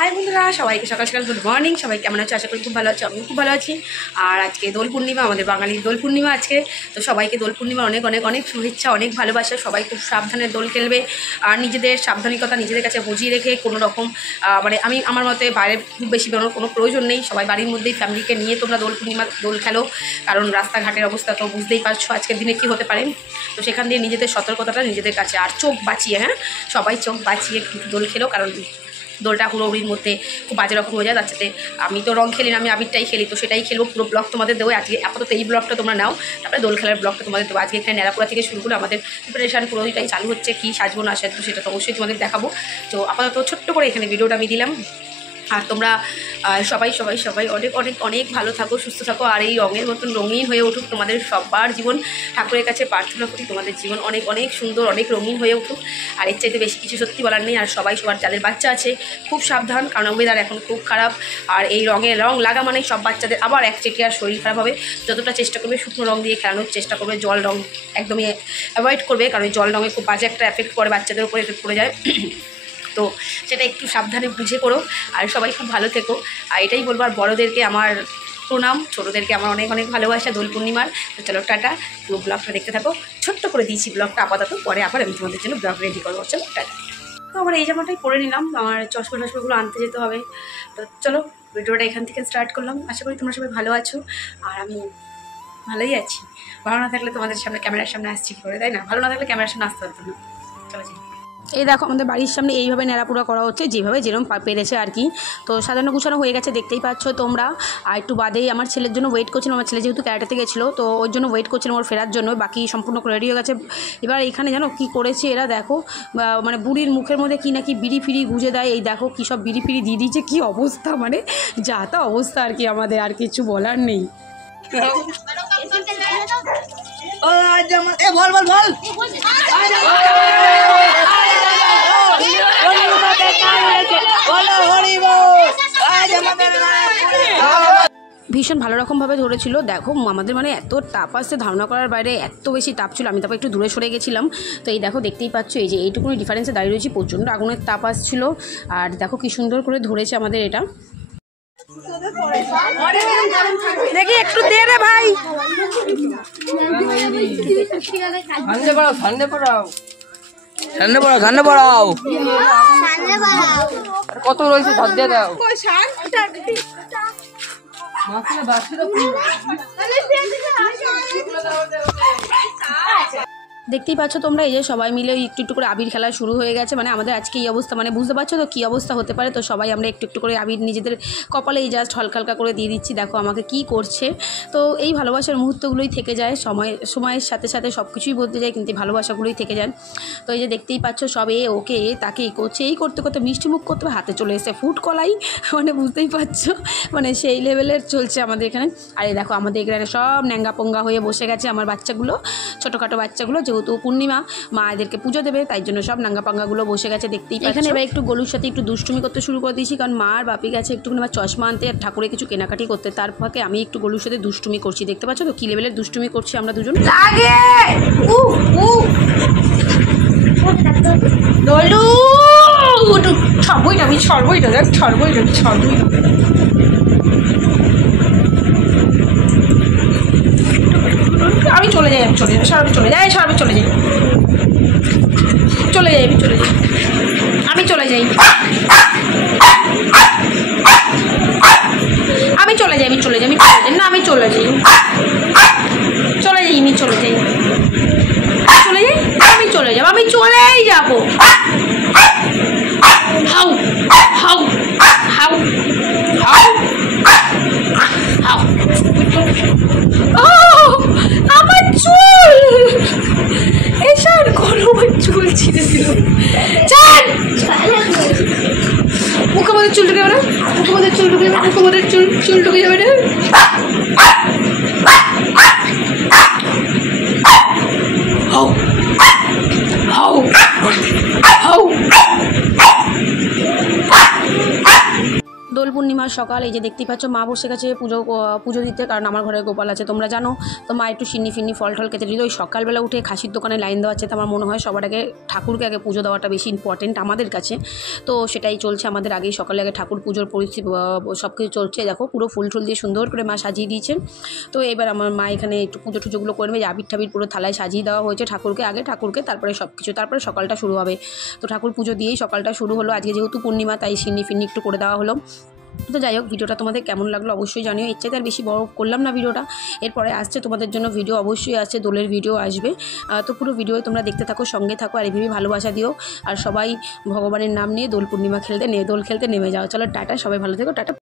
High বন্ধুরা, সবাইকে সকাল সকাল গুড মর্নিং। সবাই কেমন আছে? আশা করি খুব ভালো আছো। আমি খুব ভালো আছি। আর আজকে দোল পূর্ণিমা, আমাদের বাঙালির দোল পূর্ণিমা আজকে। তো সবাইকে দোল পূর্ণিমা অনেক অনেক অনেক শুভেচ্ছা, অনেক ভালোবাসা। সবাই খুব সাবধানে দোল খেলবে আর নিজেদের সাবধানিকতা নিজেদের কাছে বুঝিয়ে রেখে কোনো রকম আমি আমার মতে বাইরে খুব বেশি বেরোনোর কোনো প্রয়োজন নেই। সবাই বাড়ির মধ্যেই ফ্যামিলিকে নিয়ে তোমরা দোল পূর্ণিমা দোল খেলো, কারণ রাস্তাঘাটের অবস্থা তো বুঝতেই পারছো আজকের দিনে কী হতে পারে। তো সেখান দিয়ে নিজেদের সতর্কতাটা নিজেদের কাছে, আর চোখ বাঁচিয়ে, সবাই চোখ বাঁচিয়ে দোল খেলো, কারণ দোলটা হুড়োহুড়ির মধ্যে খুব বাজে রকম হয়ে যায়। তার সাথে আমি তো রং খেলি না, আমি আবিরটাই খেলি, তো সেটাই খেলবো। পুরো ব্লগ তোমাদের দেবো আজকে। আপাতত এই ব্লগটা তোমরা নাও, তারপরে দোল খেলার ব্লগটা তোমাদের দেবো। আজকে এখানে নেড়াপুরা থেকে শুরু করে আমাদের প্রিপারেশান পুরোটাই চালু হচ্ছে। কী সাজবো না সাজবো সেটা তো অবশ্যই তোমাদের দেখাবো। তো আপাতত ছোট্ট করে এখানে ভিডিওটা আমি দিলাম। আর তোমরা সবাই সবাই সবাই অনেক অনেক অনেক ভালো থাকো, সুস্থ থাকো, আর এই রঙের মতন রঙিন হয়ে উঠুক তোমাদের সবার জীবন। ঠাকুরের কাছে প্রার্থনা করি তোমাদের জীবন অনেক অনেক সুন্দর, অনেক রঙিন হয়ে উঠুক। আর এর চাইতে বেশি কিছু সত্যি বলার নেই। আর সবাই সবার যাদের বাচ্চা আছে খুব সাবধান, কারণ ওয়েদার এখন খুব খারাপ। আর এই রং লাগা মানে সব বাচ্চাদের আবার একচেটিয়া শরীর খারাপ হবে। যতটা চেষ্টা করবে শুকনো রং দিয়ে খেলানোর চেষ্টা করবে, জল রং একদমই অ্যাভয়েড করবে, কারণ জল রঙে খুব বাজে একটা এফেক্ট পড়ে, বাচ্চাদের উপরে এফেক্ট পড়ে যায়। তো সেটা একটু সাবধানে বুঝে করো। আর সবাই খুব ভালো থেকো। আর এটাই বলবো। আর বড়োদেরকে আমার প্রণাম, ছোটোদেরকে আমার অনেক অনেক ভালোবাসা দোল পূর্ণিমার। তো চলো টাটা, পুরো ব্লগটা দেখতে থাকো। ছোট্ট করে দিয়েছি ব্লগটা আপাতত, পরে আবার আমি তোমাদের জন্য ব্লগ রেডি করবো। চলো টাটা। তো আমার এই জামাটাই পরে নিলাম, আমার চশমাগুলো আনতে যেতে হবে। তো চলো ভিডিওটা এখান থেকে স্টার্ট করলাম। আশা করি তোমরা সবাই ভালো আছো, আর আমি ভালোই আছি। ভালো না থাকলে তোমাদের সামনে ক্যামেরার সামনে আসছি কী করে, তাই না? ভালো না থাকলে ক্যামেরার সামনে আসতে পারতো না। চলো যাই। এই দেখো আমাদের বাড়ির সামনে এইভাবে নেড়াপুরা করা হচ্ছে, যেভাবে যেরকম পেরেছে আর কি। তো সাজানো গুছানো হয়ে গেছে, দেখতেই পাচ্ছ তোমরা। আর একটু বাদেই আমার ছেলের জন্য ওয়েট করছিলাম। আমার ছেলে যেহেতু ক্যারাটেতে গেছিলো, তো ওর জন্য ওয়েট করছিলাম ওর ফেরার জন্য। বাকি সম্পূর্ণ রেডি হয়ে গেছে। এবার এখানে জানো কি করেছে এরা, দেখো মানে বুড়ির মুখের মধ্যে কি নাকি বিড়ি ফিরি গুঁজে দেয়। এই দেখো কী সব বিড়ি ফিরি দিয়ে দিয়েছে, কী অবস্থা, মানে যা তা অবস্থা আর কি। আমাদের আর কিছু বলার নেই। ভীষণ ভালো রকমভাবে ধরেছিল। দেখো আমাদের মানে এত তাপ আসছে, ধারণা করার বাইরে এত বেশি তাপ ছিল। আমি তারপর একটু দূরে সরে গেছিলাম। তো এই দেখো দেখতেই পাচ্ছ, এই যে এইটুকুনি ডিফারেন্সে দাঁড়িয়ে রয়েছি। প্রচণ্ড আগুনের তাপ আসছিল। আর দেখো কি সুন্দর করে ধরেছে আমাদের এটা। দেখি একটু দে রে ভাই। কত রয়েছে ধর দিয়ে দাও। দেখতেই পাচ্ছ তোমরা, এই যে সবাই মিলে একটু একটু করে আবির খেলা শুরু হয়ে গেছে। মানে আমাদের আজকে এই অবস্থা, মানে বুঝতে পারছো তো কী অবস্থা হতে পারে। তো সবাই আমরা একটু একটু করে আবির নিজেদের কপালেই জাস্ট হালকা হালকা করে দিয়ে দিচ্ছি। দেখো আমাকে কি করছে। তো এই ভালোবাসার মুহূর্তগুলোই থেকে যায়। সময়ের সাথে সাথে সব কিছুই বদলে যায়, কিন্তু ভালোবাসাগুলোই থেকে যায়। তো এই যে দেখতেই পাচ্ছ সব ওকে তাকে করছে, এই করতে করতে মিষ্টি মুখ করতে হাতে চলে এসে ফুড কলাই, মানে বুঝতেই পারছো মানে সেই লেভেলের চলছে আমাদের এখানে। আর এই দেখো আমাদের এখানে সব ন্যাঙ্গা পঙ্গা হয়ে বসে গেছে আমার বাচ্চাগুলো, ছোটোখাটো বাচ্চাগুলো। যেহেতু পূর্ণিমা, মা এদেরকে পুজো দেবে, তাই জন্য সব নাঙ্গা পাঙ্গাগুলো বসে গেছে। দেখতেই এখানে এবার একটু গলুর সাথে একটু দুষ্টুমি করতে শুরু করে দিয়েছি, কারণ মা আর বাপি গেছে একটুখানি আমার চশমা আনতে আর ঠাকুরের কিছু কেনাকাটি করতে। তার ফাঁকে আমি একটু গলুর সাথে দুষ্টুমি করছি। দেখতে পাচ্ছ তো কী লেভেলের দুষ্টুমি করছি আমরা দুজন। লাগে ছাড়বই না, আমি ছাড়বই না, দেখ ছাড়বই না, ছাড়বই না। আমি চলে যাই, আমি চলে যাই, সরাবি চলে যাই, সরাবি চলে যাই, চলে যাই, আমি চলে যাই, আমি চলে যাই, আমি চলে যাই, আমি চলে যাই, আমি চলে যাই, না আমি চলে যাই, চলে যাই, আমি চলে যাই, চলে যাই, আমি চলে যাবো, আমি চলেই যাবো। How how how how how. আমার চুল এসব করো, আমার চুল ছিঁড়ে দিল। চার মুখে মধ্যে চুল ঢুকে যাবে না, মুখে মধ্যে চুল ঢুকে যাবে, মুখে মধ্যে চুল ঢুকে যাবে না। How how how. Dol Dol পূর্ণিমার সকাল। এই যে দেখতেই পাচ্ছ মা বসে গেছে পুজো দিতে, কারণ আমার ঘরে গোপাল আছে তোমরা জানো। তো মা একটু সিন্নি ফিন্নি ফল টল কেটে দিল। ওই সকালবেলা উঠে খাসির দোকানে লাইন দেওয়া আছে, তো আমার মনে হয় সবার আগে ঠাকুরকে আগে পুজো দেওয়াটা বেশি ইম্পর্টেন্ট আমাদের কাছে। তো সেটাই চলছে আমাদের। আগেই সকালে আগে ঠাকুর পুজোর পরিস্থিতি সব কিছু চলছে। দেখো পুরো ফুল টুল দিয়ে সুন্দর করে মা সাজিয়ে দিয়েছেন। তো এবার আমার মা এখানে একটু পুজো টুজোগুলো করবে। আবির ঠাবির পুরো থালায় সাজিয়ে দেওয়া হয়েছে ঠাকুরকে, আগে ঠাকুরকে তারপরে সব কিছু, তারপরে সকালটা শুরু হবে। তো ঠাকুর পুজো দিয়েই সকালটা শুরু হলো। আজকে যেহেতু পূর্ণিমা তাই সিন্নি ফিন্নি একটু করে দেওয়া হলো। তো যাই হোক, ভিডিওটা তোমাদের কেমন লাগলো অবশ্যই জানিও। এর চাইতে আর বেশি বড় করলাম না ভিডিওটা। এরপরে আসছে তোমাদের জন্য ভিডিও, অবশ্যই আসছে দোলের ভিডিও আসবে। তো পুরো ভিডিও তোমরা দেখতে থাকো, সঙ্গে থাকো, আর এভাবেই ভালোবাসা দিও। আর সবাই ভগবানের নাম নিয়ে দোল পূর্ণিমা খেলতে দোল খেলতে নেমে যাও। চলো টাটা, সবাই ভালো থেকো, টাটা।